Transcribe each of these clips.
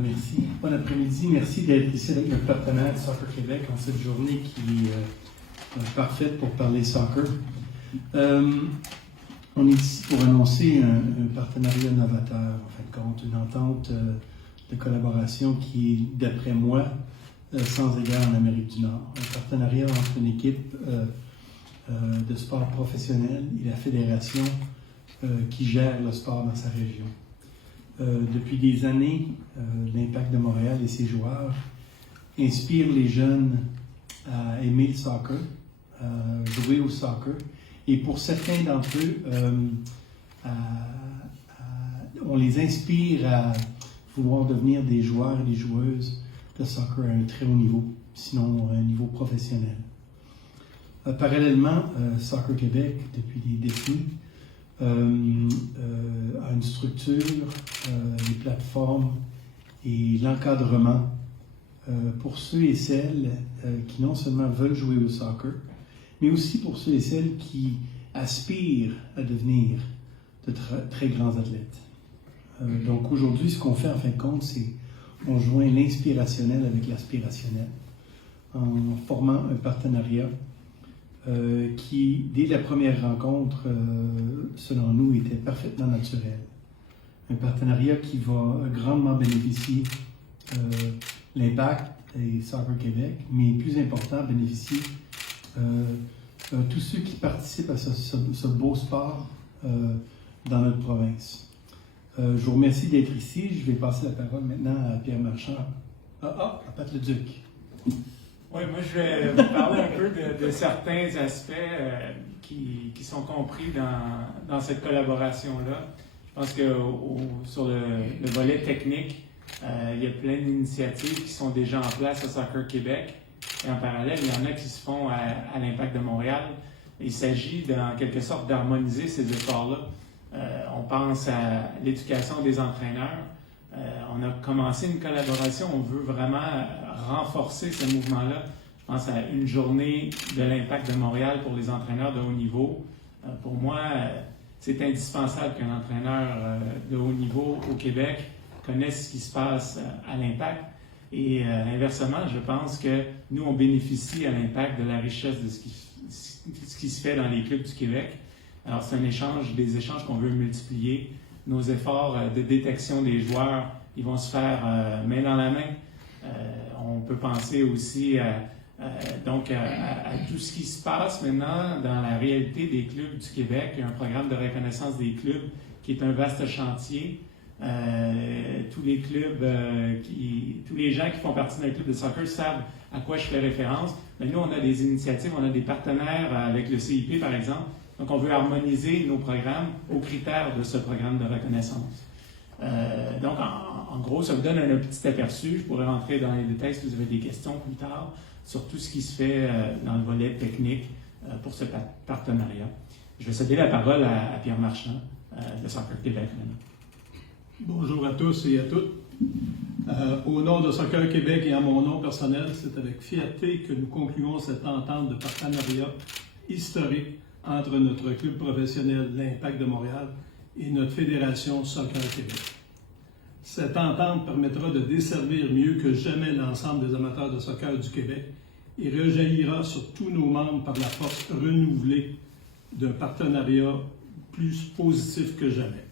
Merci. Bon après-midi. Merci d'être ici avec notre partenaire Soccer Québec en cette journée qui est parfaite pour parler soccer. On est ici pour annoncer un partenariat novateur, en fin de compte, une entente de collaboration qui est, d'après moi, sans égard en Amérique du Nord. Un partenariat entre une équipe de sport professionnel et la fédération qui gère le sport dans sa région. Depuis des années, l'Impact de Montréal et ses joueurs inspirent les jeunes à aimer le soccer, à jouer au soccer. Et pour certains d'entre eux, on les inspire à vouloir devenir des joueurs et des joueuses de soccer à un très haut niveau, sinon à un niveau professionnel. Parallèlement, Soccer Québec, depuis des décennies, a une structure, les plateformes et l'encadrement pour ceux et celles qui non seulement veulent jouer au soccer, mais aussi pour ceux et celles qui aspirent à devenir de très grands athlètes. Donc aujourd'hui, ce qu'on fait en fin de compte, c'est qu'on joint l'inspirationnel avec l'aspirationnel en formant un partenariat qui, dès la première rencontre, selon nous, était parfaitement naturel. Un partenariat qui va grandement bénéficier l'Impact et Soccer Québec, mais plus important, bénéficier tous ceux qui participent à ce beau sport dans notre province. Je vous remercie d'être ici. Je vais passer la parole maintenant à Pierre Marchand. À Pat Leduc. Oui, moi je vais vous parler un peu de certains aspects qui sont compris dans cette collaboration-là. Je pense que sur le volet technique, il y a plein d'initiatives qui sont déjà en place à Soccer Québec. Et en parallèle, il y en a qui se font à l'Impact de Montréal. Il s'agit en quelque sorte d'harmoniser ces efforts-là. On pense à l'éducation des entraîneurs. On a commencé une collaboration, on veut vraiment renforcer ce mouvement-là. Je pense à une journée de l'Impact de Montréal pour les entraîneurs de haut niveau. Pour moi, c'est indispensable qu'un entraîneur de haut niveau au Québec connaisse ce qui se passe à l'Impact. Et inversement, je pense que nous, on bénéficie à l'Impact de la richesse de ce qui se fait dans les clubs du Québec. Alors, c'est des échanges qu'on veut multiplier. Nos efforts de détection des joueurs, ils vont se faire main dans la main. On peut penser aussi à tout ce qui se passe maintenant dans la réalité des clubs du Québec. Il y a un programme de reconnaissance des clubs qui est un vaste chantier. Tous les clubs, tous les gens qui font partie d'un club de soccer savent à quoi je fais référence. Mais nous, on a des initiatives, on a des partenaires avec le CIP, par exemple. Donc, on veut harmoniser nos programmes aux critères de ce programme de reconnaissance. Donc, en gros, ça vous donne un petit aperçu. Je pourrais rentrer dans les détails si vous avez des questions plus tard sur tout ce qui se fait dans le volet technique pour ce partenariat. Je vais céder la parole à Pierre Marchand de Soccer Québec maintenant. Bonjour à tous et à toutes. Au nom de Soccer Québec et à mon nom personnel, c'est avec fierté que nous concluons cette entente de partenariat historique entre notre club professionnel, l'Impact de Montréal, et notre fédération Soccer Québec. Cette entente permettra de desservir mieux que jamais l'ensemble des amateurs de soccer du Québec et rejaillira sur tous nos membres par la force renouvelée d'un partenariat plus positif que jamais.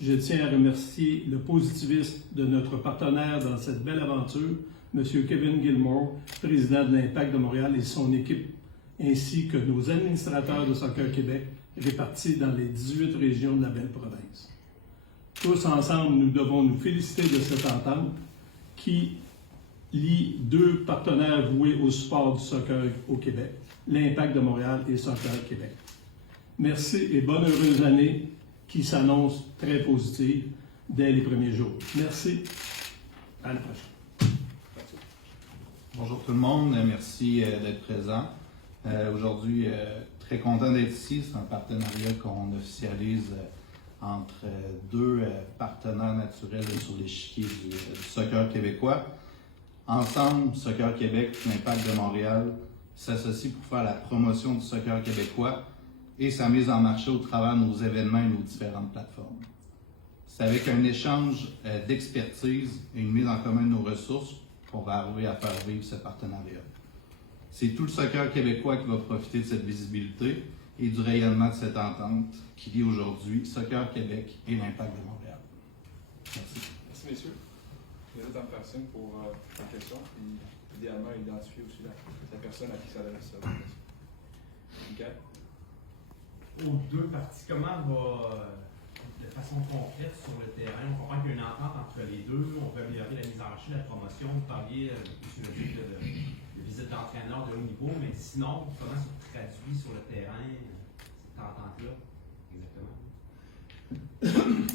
Je tiens à remercier le positivisme de notre partenaire dans cette belle aventure, M. Kevin Gilmore, président de l'Impact de Montréal et son équipe, ainsi que nos administrateurs de Soccer Québec répartis dans les 18 régions de la belle province. Tous ensemble, nous devons nous féliciter de cette entente qui lie deux partenaires voués au sport du soccer au Québec, l'Impact de Montréal et Soccer Québec. Merci et bonne heureuse année qui s'annonce très positive dès les premiers jours. Merci. À la prochaine. Bonjour tout le monde, merci d'être présent. Aujourd'hui, très content d'être ici. C'est un partenariat qu'on officialise entre deux partenaires naturels sur l'échiquier du soccer québécois. Ensemble, Soccer Québec et l'Impact de Montréal s'associent pour faire la promotion du soccer québécois et sa mise en marché au travers de nos événements et nos différentes plateformes. C'est avec un échange d'expertise et une mise en commun de nos ressources qu'on va arriver à faire vivre ce partenariat. C'est tout le soccer québécois qui va profiter de cette visibilité et du rayonnement de cette entente qui lie aujourd'hui Soccer Québec et l'Impact de Montréal. Merci. Merci, messieurs. Je vais en faire signe pour la question, puis idéalement identifier aussi la personne à qui s'adresse la question. Nickel. Aux deux parties, comment va, de façon concrète sur le terrain, on comprend qu'il y a une entente entre les deux, on veut améliorer la mise en marché, la promotion, vous parliez, M. Leduc, de visite d'entraîneurs de haut niveau, mais sinon, comment se traduit sur le terrain cette entente-là, exactement?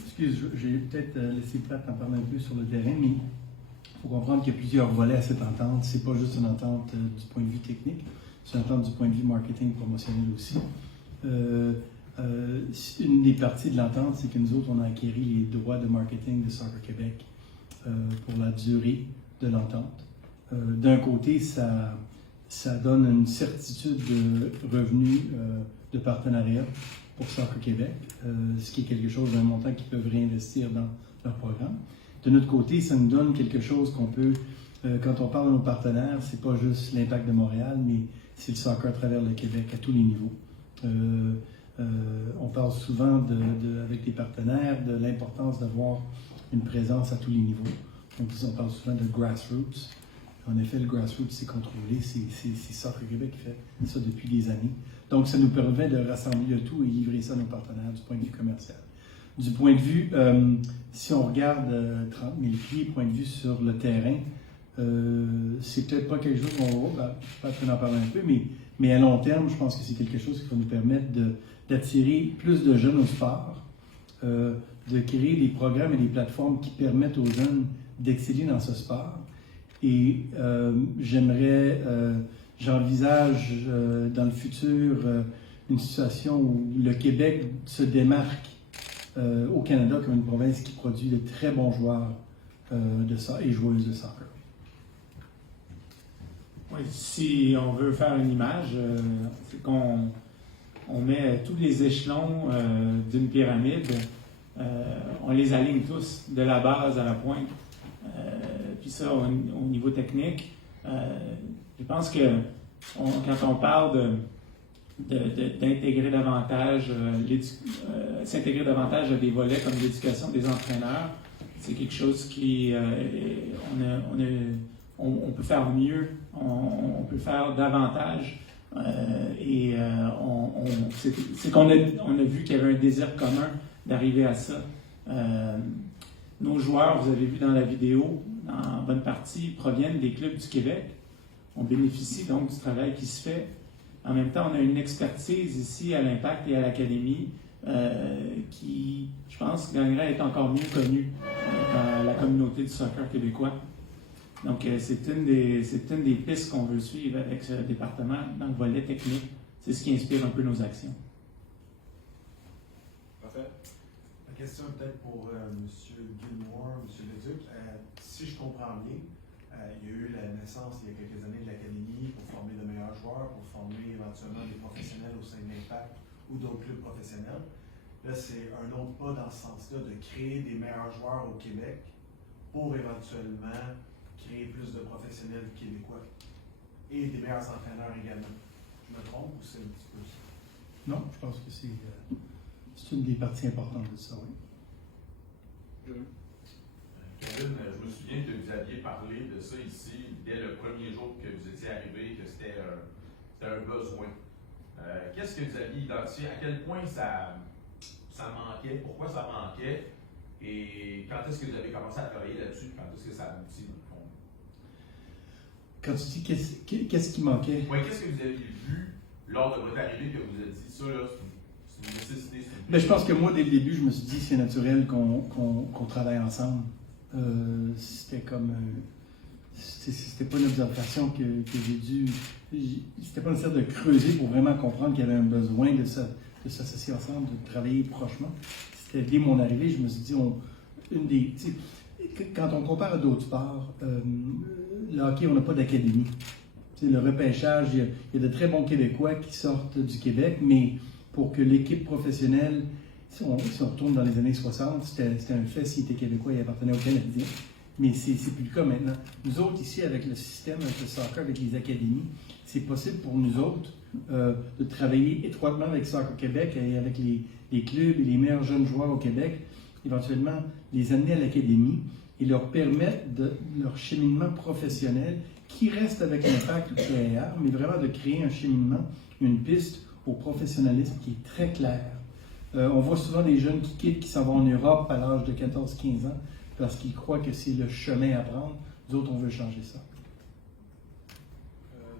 Excuse, j'ai peut-être laissé Pat en parler un peu sur le terrain, mais il faut comprendre qu'il y a plusieurs volets à cette entente. C'est pas juste une entente du point de vue technique, c'est une entente du point de vue marketing promotionnel aussi. Une des parties de l'entente, c'est que nous autres, on a acquéri les droits de marketing de Soccer Québec pour la durée de l'entente. D'un côté, ça donne une certitude de revenus de partenariat pour Soccer Québec, ce qui est quelque chose d'un montant qu'ils peuvent réinvestir dans leur programme. De notre côté, ça nous donne quelque chose qu'on peut, quand on parle de nos partenaires, c'est pas juste l'Impact de Montréal, mais c'est le soccer à travers le Québec à tous les niveaux. On parle souvent avec les partenaires de l'importance d'avoir une présence à tous les niveaux. Donc, on parle souvent de grassroots. En effet, le grassroots, c'est contrôlé, c'est Soccer Québec qui fait ça depuis des années. Donc, ça nous permet de rassembler le tout et livrer ça à nos partenaires du point de vue commercial. Du point de vue, si on regarde 30 000 pieds, point de vue sur le terrain, c'est peut-être pas quelque chose qu'on va, peut-être en parler un peu, mais à long terme, je pense que c'est quelque chose qui va nous permettre d'attirer plus de jeunes au sport, de créer des programmes et des plateformes qui permettent aux jeunes d'exceller dans ce sport. Et j'envisage dans le futur une situation où le Québec se démarque au Canada comme une province qui produit de très bons joueurs et joueuses de soccer. Oui, si on veut faire une image, c'est qu'on met tous les échelons d'une pyramide, on les aligne tous, de la base à la pointe. Puis ça, au niveau technique, je pense que quand on parle d'intégrer davantage, s'intégrer davantage à des volets comme l'éducation des entraîneurs, c'est quelque chose qui, on peut faire mieux, on peut faire davantage. C'est qu'on a vu qu'il y avait un désir commun d'arriver à ça. Nos joueurs, vous avez vu dans la vidéo, en bonne partie, proviennent des clubs du Québec. On bénéficie donc du travail qui se fait. En même temps, on a une expertise ici à l'Impact et à l'Académie qui, je pense, gagnerait à être encore mieux connue dans la communauté du soccer québécois. Donc, c'est une des pistes qu'on veut suivre avec ce département dans le volet technique. C'est ce qui inspire un peu nos actions. Parfait. La question peut-être pour M. Gilmore, M. Leduc. Si je comprends bien, il y a eu la naissance il y a quelques années de l'Académie pour former de meilleurs joueurs, pour former éventuellement des professionnels au sein de l'Impact ou d'autres clubs professionnels. Là, c'est un autre pas dans ce sens-là de créer des meilleurs joueurs au Québec pour éventuellement créer plus de professionnels québécois et des meilleurs entraîneurs également. Je me trompe ou c'est un petit peu ça? Non, je pense que c'est une des parties importantes de ça, oui. Kevin, je me souviens que vous aviez parlé de ça ici dès le premier jour que vous étiez arrivé, que c'était un besoin. Qu'est-ce que vous aviez identifié? À quel point ça manquait? Pourquoi ça manquait? Et quand est-ce que vous avez commencé à travailler là-dessus? Quand est-ce que ça aboutit? Quand tu dis qu'est-ce qui manquait? Oui, qu'est-ce que vous avez vu lors de votre arrivée que vous avez dit ça, là, c'est une nécessité? Ben, je pense que moi, dès le début, je me suis dit c'est naturel qu'on travaille ensemble. C'était comme. C'était pas une observation que j'ai dû. C'était pas nécessaire de creuser pour vraiment comprendre qu'il y avait un besoin de s'associer ensemble, de travailler prochement. C'était dès mon arrivée, je me suis dit, quand on compare à d'autres sports, le hockey, on n'a pas d'académie. Le repêchage, il y a de très bons Québécois qui sortent du Québec, mais pour que l'équipe professionnelle si on retourne dans les années 60, c'était un fait s'il était québécois, il appartenait aux Canadiens. Mais c'est plus le cas maintenant. Nous autres, ici, avec le système, avec le soccer, avec les académies, c'est possible pour nous autres de travailler étroitement avec Soccer Québec et avec les clubs et les meilleurs jeunes joueurs au Québec, éventuellement les amener à l'académie et leur permettre leur cheminement professionnel qui reste avec l'impact ou qui est ailleurs, mais vraiment de créer un cheminement, une piste au professionnalisme qui est très clair. On voit souvent des jeunes qui quittent, qui s'en vont en Europe à l'âge de 14-15 ans parce qu'ils croient que c'est le chemin à prendre. Nous autres, on veut changer ça.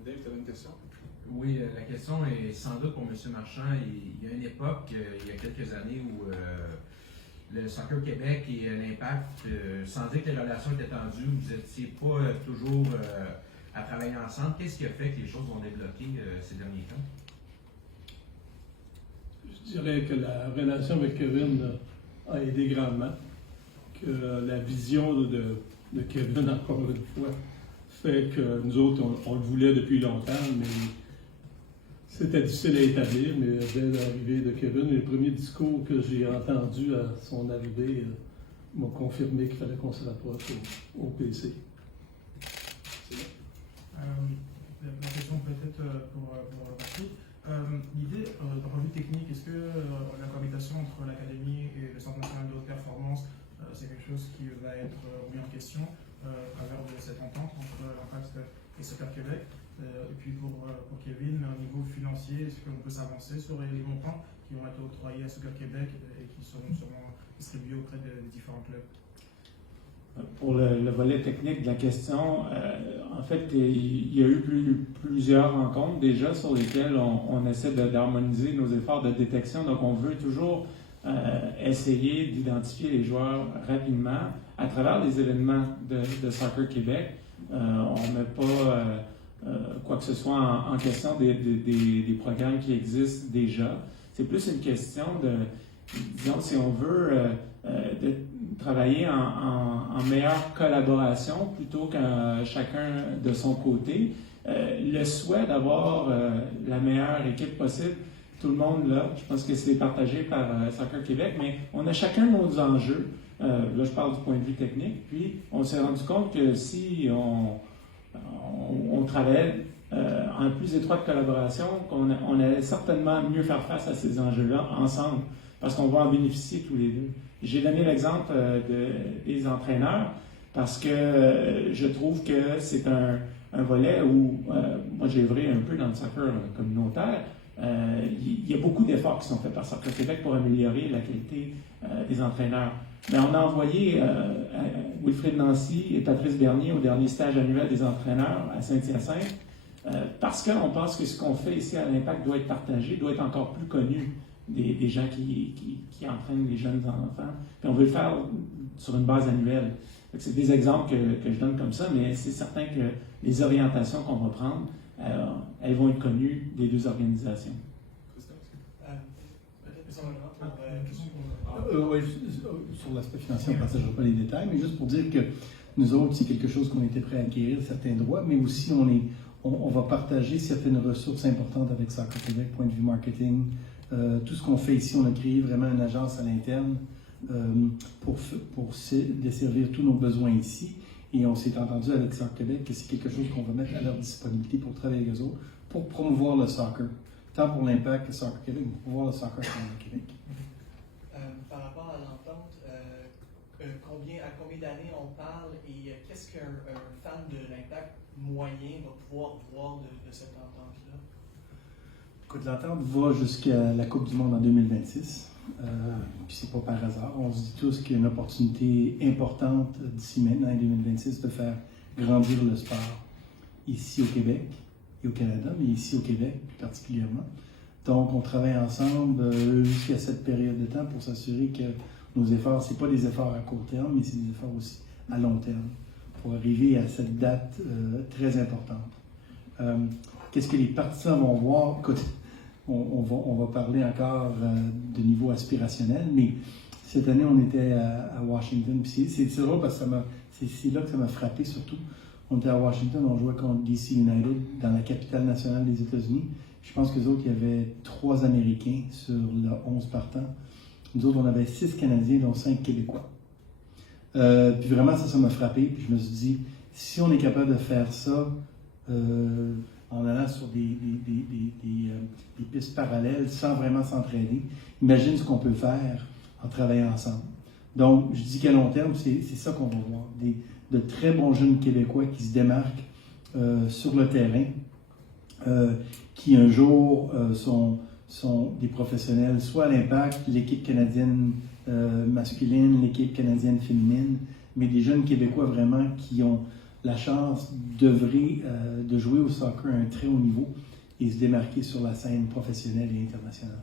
Dave, tu avais une question? Oui, la question est sans doute pour M. Marchand. Il y a une époque, il y a quelques années, où le Soccer Québec et l'Impact, sans dire que les relations étaient tendues, vous n'étiez pas toujours à travailler ensemble. Qu'est-ce qui a fait que les choses ont débloqué ces derniers temps? Je dirais que la relation avec Kevin a aidé grandement, que la vision de Kevin, encore une fois, fait que nous autres, on le voulait depuis longtemps, mais c'était difficile à établir. Mais dès l'arrivée de Kevin, le premier discours que j'ai entendu à son arrivée m'a confirmé qu'il fallait qu'on se rapproche au PC. La question peut-être pour la partie. L'idée, d'un point de vue technique, est-ce que la cohabitation entre l'académie et le Centre national de haute performance, c'est quelque chose qui va être remis en question à travers de cette entente entre l'Impact et Soccer Québec? Et puis pour Kevin, au niveau financier, est-ce qu'on peut s'avancer sur les montants qui vont être octroyés à Soccer Québec et qui seront sûrement distribués auprès des différents clubs? Pour le volet technique de la question, en fait, il y a eu plusieurs rencontres déjà sur lesquelles on essaie d'harmoniser nos efforts de détection. Donc, on veut toujours essayer d'identifier les joueurs rapidement à travers les événements de Soccer Québec. On ne met pas quoi que ce soit en question des programmes qui existent déjà. C'est plus une question disons, si on veut de travailler en meilleure collaboration plutôt que chacun de son côté. Le souhait d'avoir la meilleure équipe possible, tout le monde là, je pense que c'est partagé par Soccer Québec, mais on a chacun nos enjeux. Là, je parle du point de vue technique. Puis, on s'est rendu compte que si on travaillait en plus étroite collaboration, qu'on allait certainement mieux faire face à ces enjeux-là ensemble, parce qu'on va en bénéficier tous les deux. J'ai donné l'exemple des entraîneurs parce que je trouve que c'est un volet où, moi j'ai œuvré un peu dans le soccer communautaire, il y a beaucoup d'efforts qui sont faits par Soccer Québec pour améliorer la qualité des entraîneurs. Mais on a envoyé Wilfrid Nancy et Patrice Bernier au dernier stage annuel des entraîneurs à Saint-Hyacinthe parce qu'on pense que ce qu'on fait ici à l'Impact doit être partagé, doit être encore plus connu des gens qui entraînent les jeunes enfants. Puis on veut le faire sur une base annuelle. C'est des exemples que je donne comme ça, mais c'est certain que les orientations qu'on va prendre, elles vont être connues des deux organisations. Oui, sur l'aspect financier, on ne partagera pas les détails, mais juste pour dire que nous autres, c'est quelque chose qu'on était prêt à acquérir, certains droits, mais aussi on va partager certaines ressources importantes avec Soccer Québec, point de vue marketing. Tout ce qu'on fait ici, on a créé vraiment une agence à l'interne pour desservir tous nos besoins ici. Et on s'est entendu avec Soccer Québec que c'est quelque chose qu'on va mettre à leur disponibilité pour travailler avec eux autres, pour promouvoir le soccer, tant pour l'Impact que Soccer Québec, mais pour promouvoir le soccer au Québec. Par rapport à l'entente, à combien d'années on parle et qu'est-ce qu'un fan de l'Impact moyen va pouvoir voir de cette entente-là? Écoute, l'entente va jusqu'à la Coupe du Monde en 2026. Puis c'est pas par hasard. On se dit tous qu'il y a une opportunité importante d'ici maintenant, en 2026, de faire grandir le sport ici au Québec et au Canada, mais ici au Québec plus particulièrement. Donc, on travaille ensemble jusqu'à cette période de temps pour s'assurer que nos efforts, c'est pas des efforts à court terme, mais c'est des efforts aussi à long terme pour arriver à cette date très importante. Qu'est-ce que les partisans vont voir? Écoute, on va parler encore de niveau aspirationnel, mais cette année, on était à Washington. Puis c'est drôle parce que c'est là que ça m'a frappé surtout. On était à Washington, on jouait contre DC United dans la capitale nationale des États-Unis. Je pense qu'eux autres, il y avait 3 Américains sur le 11 partants. Nous autres, on avait 6 Canadiens, dont 5 Québécois. Puis vraiment, ça m'a frappé. Puis je me suis dit, si on est capable de faire ça en allant sur des pistes parallèles sans vraiment s'entraîner, imagine ce qu'on peut faire en travaillant ensemble. Donc, je dis qu'à long terme, c'est ça qu'on va voir. De très bons jeunes Québécois qui se démarquent sur le terrain, qui un jour sont des professionnels, soit à l'Impact, l'équipe canadienne masculine, l'équipe canadienne féminine, mais des jeunes Québécois vraiment qui ont la chance d'œuvrer, de jouer au soccer à un très haut niveau et se démarquer sur la scène professionnelle et internationale.